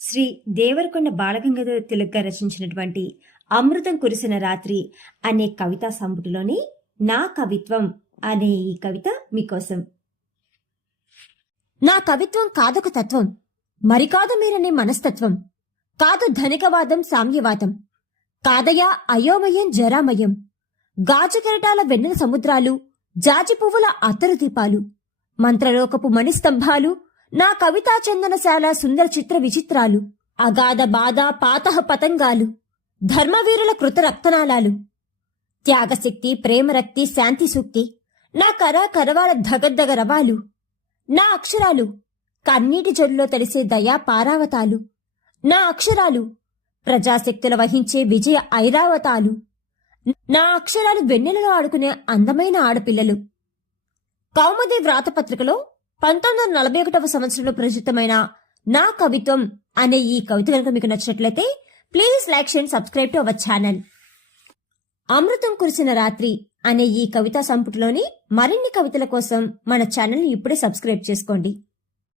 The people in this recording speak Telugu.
శ్రీ దేవరకొండ బాలగంగాధర తిలక్ గారు రచించినటువంటి అమృతం కురిసిన రాత్రి అనే కవితా సంపుటిలోని నా కవిత్వం అనే ఈ కవిత మీకోసం. నా కవిత్వం కాదొక తత్వం, మరి కాదు మీరనే మనస్తత్వం, కాదు ధనికవాదం సామ్యవాదం, కాదయా అయోమయం జరామయం, గాజు కెరటాల వెన్నెల సముద్రాలు, జాజి పువ్వుల అత్తరు దీపాలు, మంత్రలోకపు మణిస్తంభాలు, నా కవితా చందనశాల సుందర చిత్ర విచిత్రాలు, అగాధ బాధ పాతహ పతంగాలు, ధర్మవీరుల కృత రక్తనాళాలు, త్యాగశక్తి ప్రేమరక్తి శాంతి సూక్తి, నా కరవాల ధగద్దగ రవాలు, నా అక్షరాలు కన్నీటి జొడిలో తడిసే దయా పారావతాలు, నా అక్షరాలు ప్రజాశక్తుల వహించే విజయ ఐరావతాలు, నా అక్షరాలు వెన్నెలలో ఆడుకునే అందమైన ఆడపిల్లలు. కౌముది వ్రాతపత్రికలో 1941వ సంవత్సరంలో ప్రచురితమైన నా కవిత్వం అనే ఈ కవిత కనుక మీకు నచ్చినట్లయితే please like share subscribe to our channel. అమృతం కురిసిన రాత్రి అనే ఈ కవితా సంపుటిలోని మరిన్ని కవితల కోసం మన ఛానల్ని ఇప్పుడే సబ్స్క్రైబ్ చేసుకోండి.